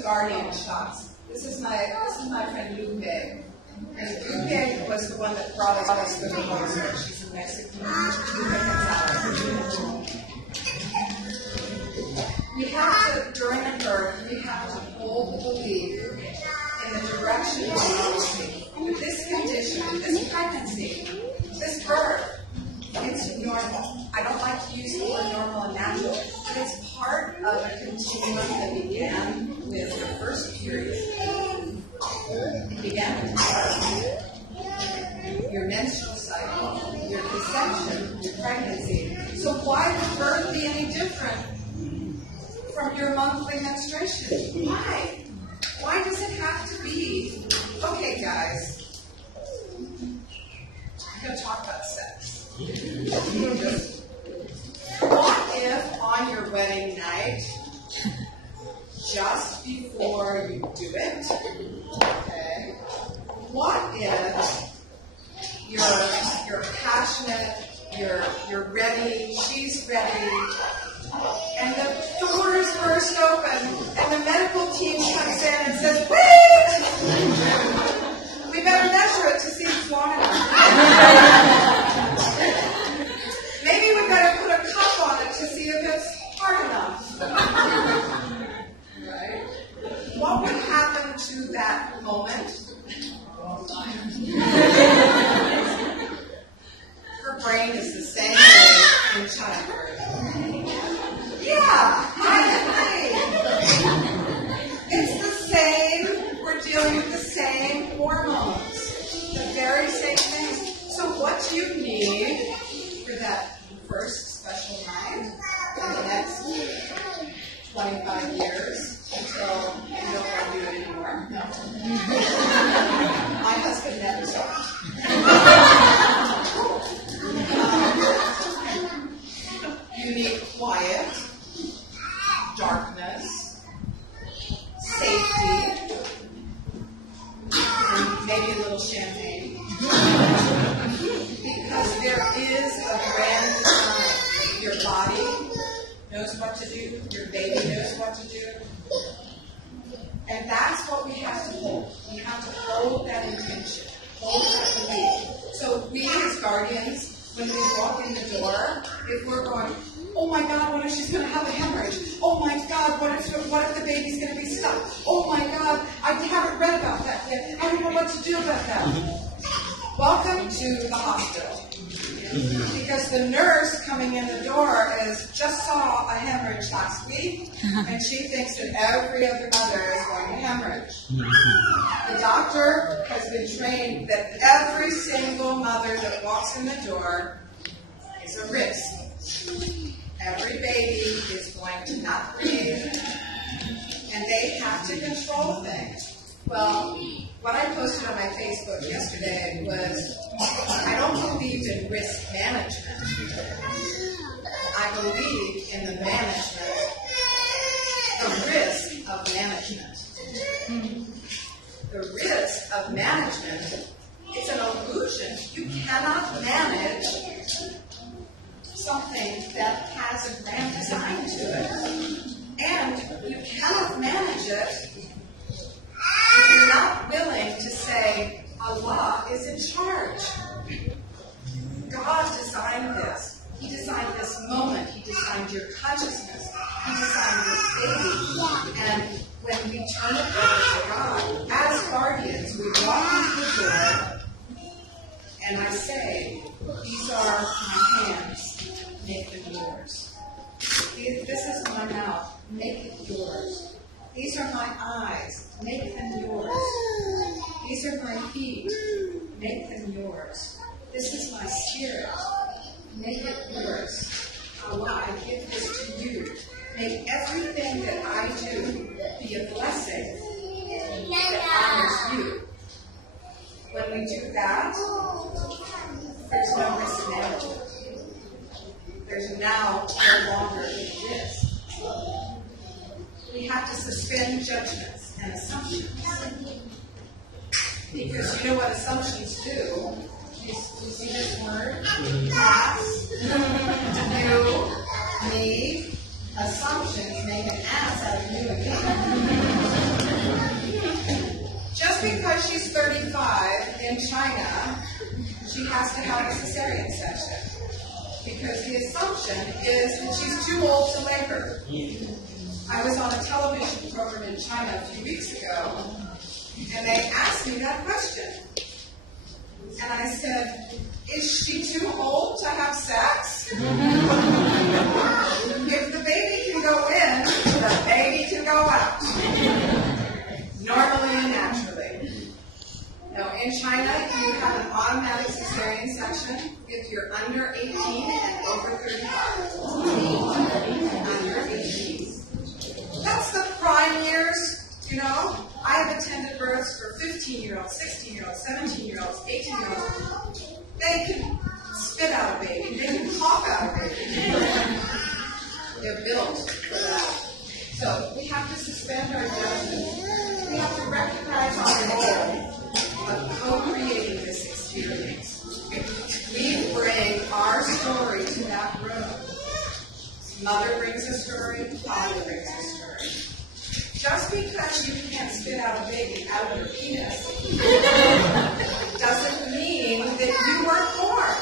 some guardian shots. This is my friend Lupe. And Lupe was the one that brought us the proposal. She's a Mexican. We have to, during a birth, we have to hold the belief in the direction of normalcy. With this condition, this pregnancy, this birth, it's normal. I don't like to use the word normal and natural, but it's part of a continuum that began with your first period. It began with your menstrual cycle, your conception, your pregnancy. So why would birth be any different from your monthly menstruation? Why? Why does it have to be? Okay, guys, I'm going to talk about sex. What if on your wedding night, just before you do it, okay, what if you're passionate, you're ready, she's ready, and the doors burst open, and the medical team comes in and says, wait! We better measure it to see if it's long enough. Maybe we better put a cup on it to see if it's hard enough. Right? What would happen to that moment? Her brain is the same way in childbirth. Yeah, right. It's the same. We're dealing with the same hormones, the very same things. So what do you need for that first special night in the next 25 years until you don't want to do it anymore? No. My husband never stopped. You need quiet, darkness, safety, and maybe a little champagne. Because there is a grand design. Your body knows what to do. Your baby knows what to do. And that's what we have to hold. We have to hold that intention. Hold that belief. So we as guardians, when we walk in the door, if we're going, oh my God, what if she's going to have a hemorrhage? Oh my God, what if the baby's going to be stuck? Oh my God, I haven't read about that yet. I don't know what to do about that. Welcome to the hospital. Because the nurse coming in the door just saw a hemorrhage last week, and she thinks that every other mother is going to hemorrhage. The doctor has been trained that every single mother that walks in the door is a risk. Every baby is going to not breathe, and they have to control things. Well, what I posted on my Facebook yesterday was, I don't believe in risk management. I believe in the management, the risk of management. The risk of management is an illusion. You cannot manage something that has a grand design to it. And you cannot manage it if you're not willing to say, Allah is in charge. God designed this. He designed this moment. He designed your consciousness. He designed this baby. And when we turn it over to God, as guardians, we walk into the door, and I say, these are my hands. Make them yours. This is my mouth. Make it yours. These are my eyes. Make them yours. These are my feet. Make them yours. This is my spirit. Make it yours. Allah, I give this to you. Make everything that I do be a blessing that honors you. When we do that, there's no risk management. There's now no longer a risk. We have to suspend judgments and assumptions. Because you know what assumptions do? You see this word? Ask, you, me. Assumptions make an ass out of you and me. just because she's 35 in China, she has to have a cesarean section. Because the assumption is that she's too old to labor. I was on a television program in China a few weeks ago, and they asked me that question. And I said, is she too old to have sex? If the baby can go in, the baby can go out. Normally and naturally. Now, in China, you have an automatic cesarean section if you're under 18 and over 35. Under 18. That's the prime years, you know. I have attended births for 15-year-olds, 16-year-olds, 17-year-olds, 18-year-olds. They can spit out a baby. They can cough out a baby. They're built for that. So we have to suspend our judgment. We have to recognize our role of co-creating this experience. We bring our story to that room. Mother brings a story, father brings a story. Just because you can't spit out a baby out of your penis doesn't mean that you weren't born.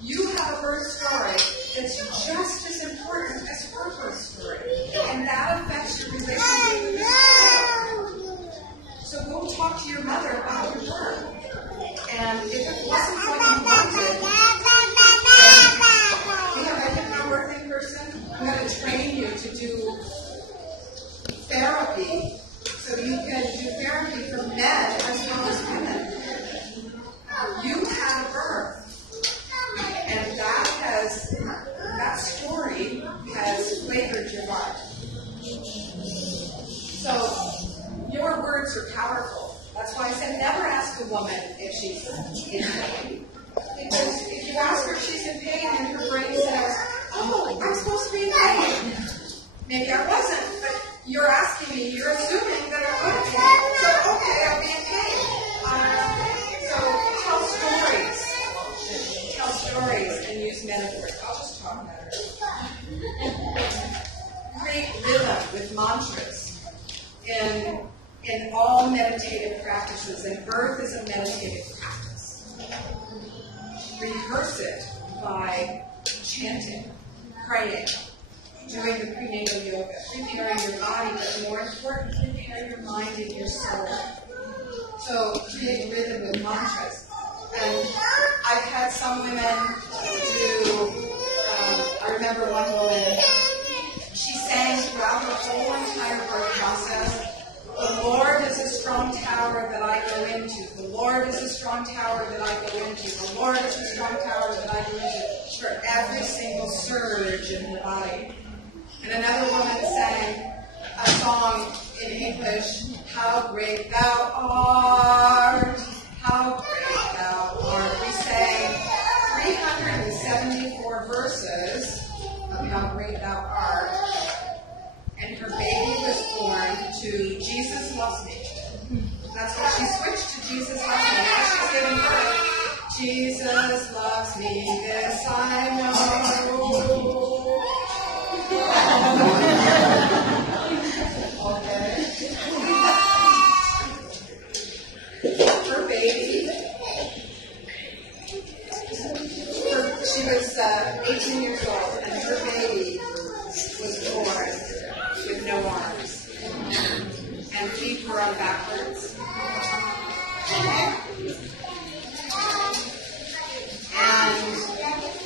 You have a birth story that's just as important as her birth story. And that affects your relationship with your child. So go talk to your mother about your birth. And if it wasn't what you wanted, we have a hypnobirthing person. I'm going to train you to do therapy so you can do therapy for men as well as women. You had a birth, and that story has flavored your life. So your words are powerful. That's why I said never ask a woman if she's in pain. Because if you ask her if she's in pain and her brain says, oh, I'm supposed to be in pain. Maybe I wasn't, but you're asking me, you're assuming that I would be. So, okay, I'll be in pain. So tell stories. Tell stories and use metaphors. I'll just talk better. Create rhythm with mantras in all meditative practices, and birth is a meditative practice. Rehearse it by chanting, praying, doing the prenatal yoga, preparing your body, but more importantly, prepare your mind and your soul. So create rhythm with mantras. And I've had some women do, I remember one woman, she sang throughout the whole entire birth process, the Lord is a strong tower that I go into. The Lord is a strong tower that I go into. The Lord is a strong tower that I go into, for every single surge in her body. And another woman sang a song in English, How Great Thou Art, How Great Thou Art. We sang 374 verses of How Great Thou Art, and her baby was born to Jesus Loves Me. That's what she switched to, Jesus Loves Me. Now she's giving birth. Jesus loves me, this I know. Her baby, she was 18 years old, and her baby was born with no arms, and feet were on backwards. And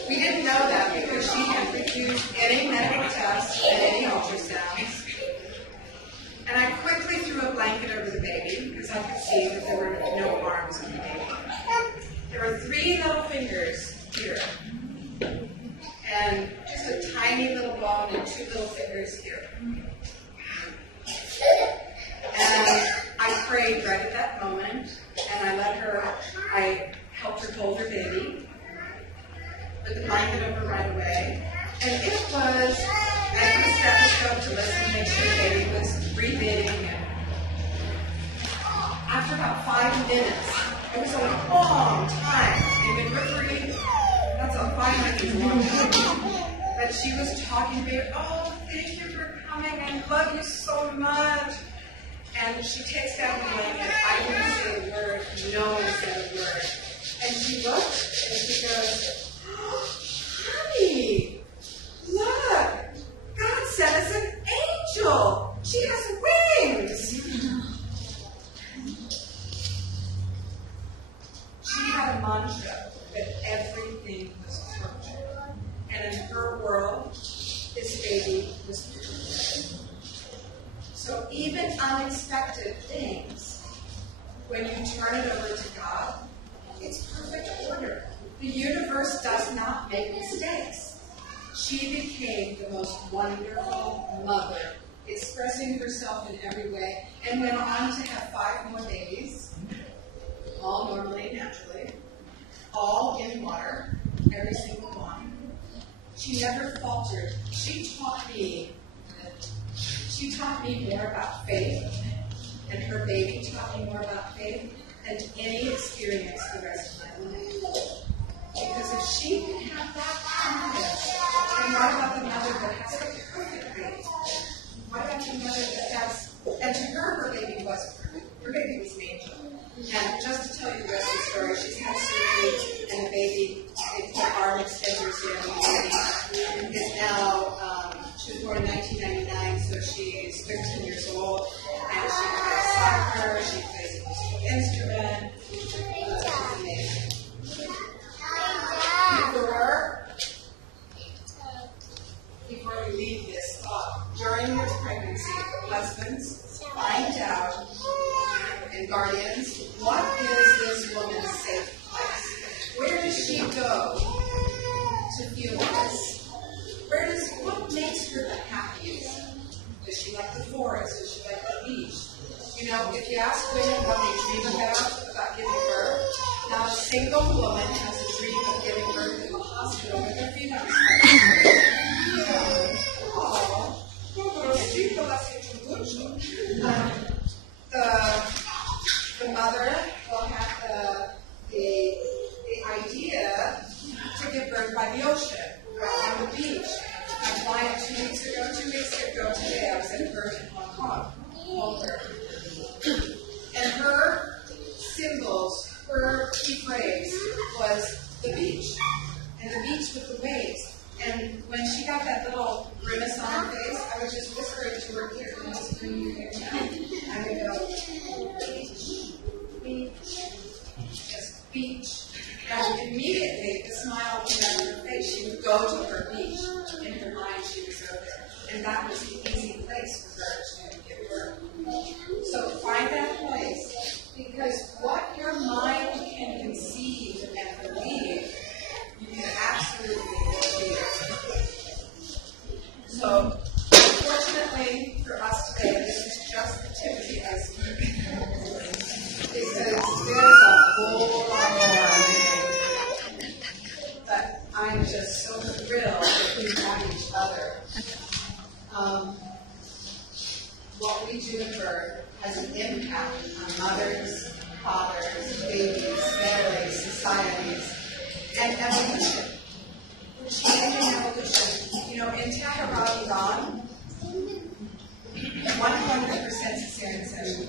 we didn't know that because she had refused any medical tests and any ultrasounds. And I quickly threw a blanket over the baby because I could see that there were no arms on the baby. There were 3 little fingers here, and just a tiny little bone and 2 little fingers here. And I prayed right at that moment, and I helped her hold her baby, put the blanket over right away, and it was, I put a stethoscope to listen to make sure the baby was breathing. And after about 5 minutes, it was a long time in midwifery. That's a 5 minutes is a long time. But she was talking to me, oh, thank you for coming, I love you so much. And she takes down the blanket. I didn't say a word. No one said a word. And she looked and she goes, "Honey, look, God sent us an angel. She has wings." She had a mantra that everything was perfect. And in her world, this baby was perfect. So even unexpected things, when you turn it over to God, it's perfect order. The universe does not make mistakes. She became the most wonderful mother, expressing herself in every way, and went on to have 5 more babies, all normally, naturally, all in water, every single one. She never faltered. She taught me more about faith, and her baby taught me more about faith than any experience the rest of my life. Because if she can have that confidence, then what about the mother that has a perfect baby? What about the mother that has, and to her, her baby wasn't perfect. Her baby was an angel. And just to tell you the rest of the story, she's had surgery, and the baby, they put arm extenders in, and the baby is now, she was born in 1999, so she is 13 years old, and she plays soccer, she plays a musical instrument. Before we leave this thought, during your pregnancy, husbands, find out, and guardians, what is this woman's safe place? Where does she go to feel this? What makes her the happiest? Does she like the forest? Does she like the beach? You know, if you ask women what they dream about giving birth, not a single woman has a dream of giving birth in the hospital with their feet on the the mother will have the idea to give birth by the ocean or on the beach. I flying 2 weeks ago today, I was at birth in Hong Kong. And her symbols, her key phrase was the beach. And the beach with the waves. And when she got that little grimace on her face, I would just whisper it to her ear. And just bring your hair down. I would go, beach, beach, just beach. And immediately the smile came out of her face. She would go to her beach. In her mind, she would go there. And that was the easy place for her to give birth. So find that place. Because what your mind can conceive and believe, you can absolutely believe. So, unfortunately for us today, this is just the tip of the iceberg. Because there's a whole lot more. But I'm just so thrilled that we have each other. What we do in birth has an impact on mothers, fathers, babies, families, societies, and evolution. Changing evolution. You know, in Tehran, Iran, 100% cesarean section.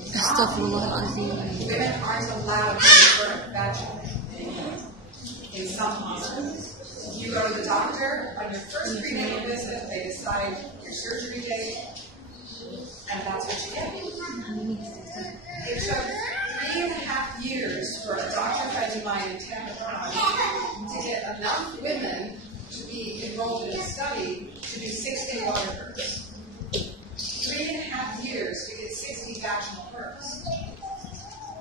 Women aren't allowed to give birth vaginally. In some hospitals, you go to the doctor on your first prenatal visit, they decide your surgery date, and that's what you get. It took 3.5 years for a doctor friend of mine in Tehran to get enough women to be enrolled in a study to do 60 water births. 3.5 years to get 60 vaginal births.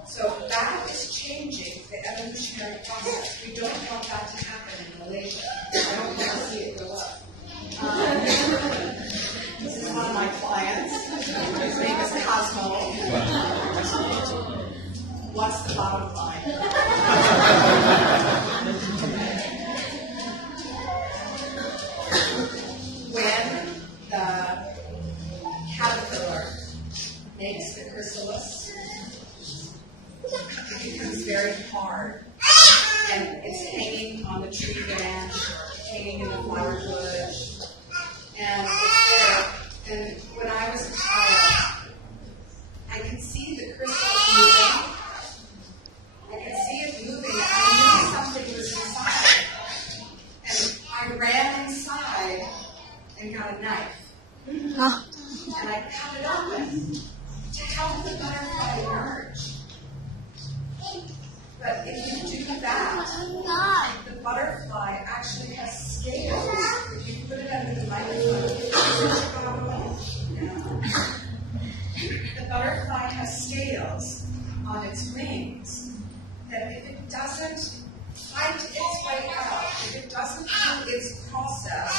So that is changing the evolutionary process. We don't want that to happen in Malaysia. I don't want to see it go up. This is one of my clients. His name is Cosmo. What's the bottom line? When the caterpillar makes the chrysalis, it becomes very hard. And it's hanging on the tree branch, hanging in the flower and got a knife. And I cut it open to help the butterfly emerge. But if you do that, the butterfly actually has scales. If you put it under the microscope, the butterfly has scales on its wings that if it doesn't fight its way out, if it doesn't do its process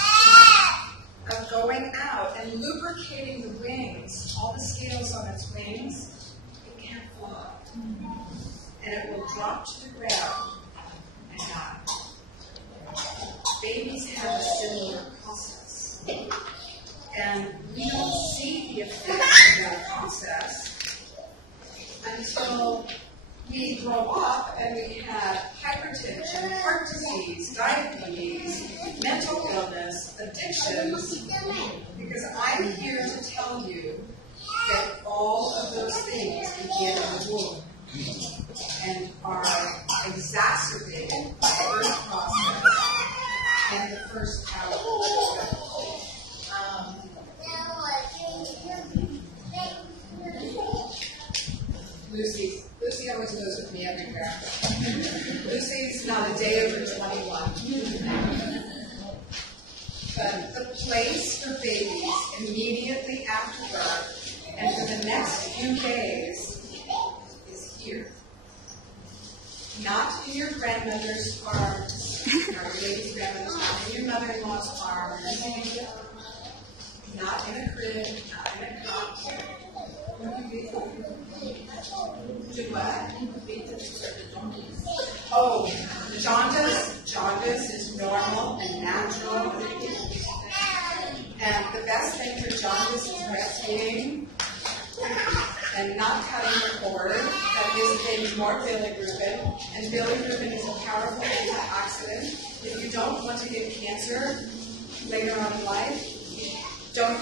of going out and lubricating the wings, all the scales on its wings, it can't fly. And it will drop to the ground and die. Babies have a similar process. And we don't see the effect of that process until we grow up and we have hypertension, heart disease, diabetes, mental illness, addictions, because I'm here to tell you that all of those things begin in the womb and are exacerbated by the birth process and the first hour of the Lucy always goes with me everywhere. Lucy's not a day over 21. But the place for babies immediately after birth and for the next few days is here. Not in your grandmother's arms, or your baby's grandmother's arms, in your mother-in-law's arms, not in a crib, not in a cup. Do what? Oh, jaundice is normal and natural. And the best thing for jaundice is breastfeeding and not cutting the cord. That gives babies more bilirubin. And bilirubin is a powerful antioxidant. If you don't want to get cancer later on in life, don't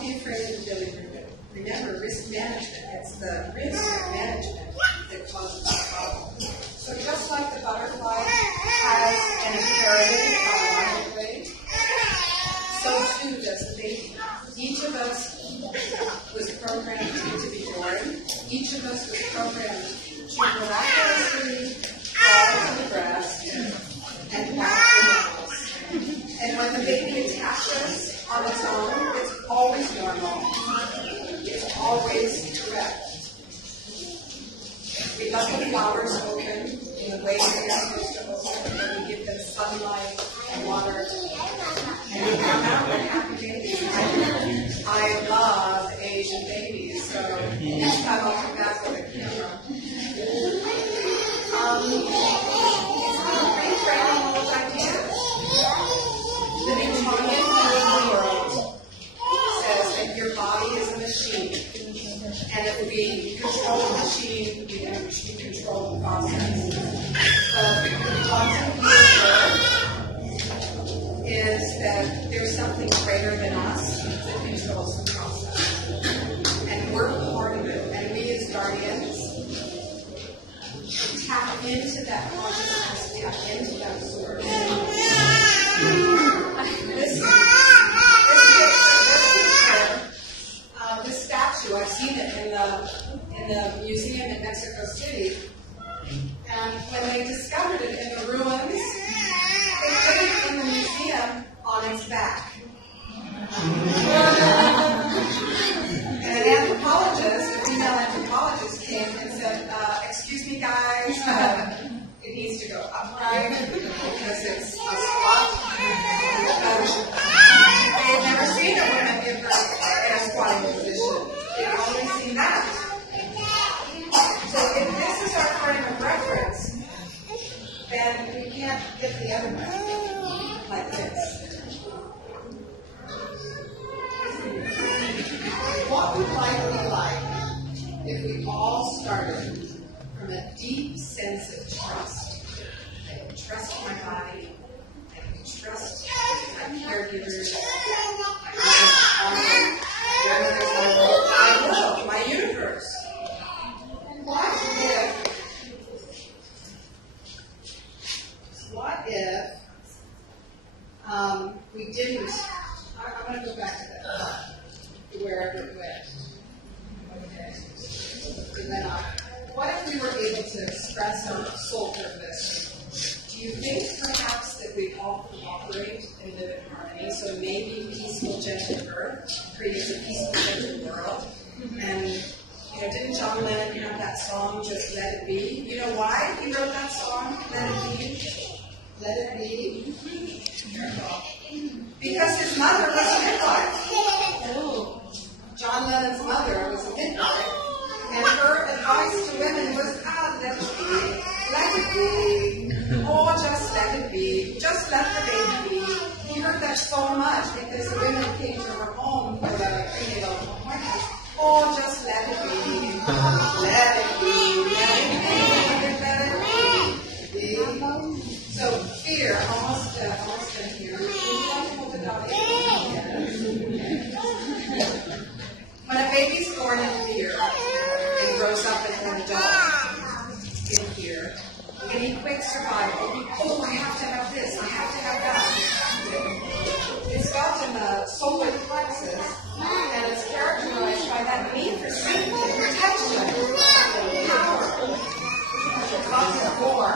be afraid of the bilirubin. Remember, risk management. It's the risk management that causes the problem. So just like the butterfly has an imperative biologically, so too does the baby. Each of us was programmed to be born. Each of us was programmed to miraculously fall to the breast and back to nipples. And when the baby attaches on its own, it's always normal. It's always correct. We let the flowers open in the way that they're supposed to open, and we give them sunlight and water. And we come out with happy babies. I love Asian babies, so next time I'll come back with a camera. It's not reframing old ideas. The Newtonian view of the world says that your body is a machine, and if we control the machine, we can control the process. The quantum view is that there's something greater than us that controls the process, and we're part of it. And we as guardians tap into that consciousness, tap into that source. This statue, I've seen it in the museum in Mexico City. And when they discovered it in the ruins, they put it in the museum on its back. And an anthropologist, a female anthropologist, came and said, "Excuse me, guys, it needs to go upright because it's a squat." They had never seen a woman give birth in a squatting position. They've only seen that. So if this is our frame of reference, then we can't get the other one like this. What would life be like if we all started from a deep sense of trust? I can trust my body. I can trust my caregivers. I will, my universe. What if we didn't I want to go back to that, to wherever it went. Okay. It went up. What if we were able to express our soul purpose? Do you think perhaps that we all cooperate and live in harmony? So maybe peaceful, gentle earth creates a peaceful, gentle world. And didn't John Lennon have that song, Just Let It Be? You know why he wrote that song, Let It Be? Let It Be? Because his mother was a midwife. Oh. John Lennon's mother was a midwife. And her advice to women was, let it be. Let it be. Oh, just let it be. Just let the baby be. He heard that so much because the women came to her home for the prenatal appointment. Oh, just let it be. Let it be. Let it be. Let it be. So fear, almost in here. When a baby's born in fear and grows up as an adult in fear, they need quick survival. Oh, I have to have this. I have to have that. It's got in the solar plexus, and it's characterized by that need for safety, protection, power. It causes war,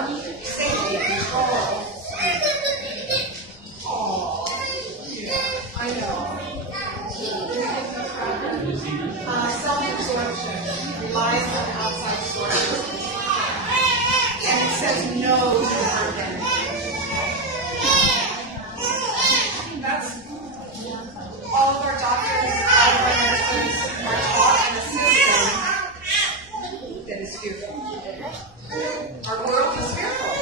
safety, control. Oh, yeah, I know. Self-absorption relies on outside sources. And it says no to harmony. That's all of our doctors, all of our nurses are taught in a system that is fearful. Our world is fearful.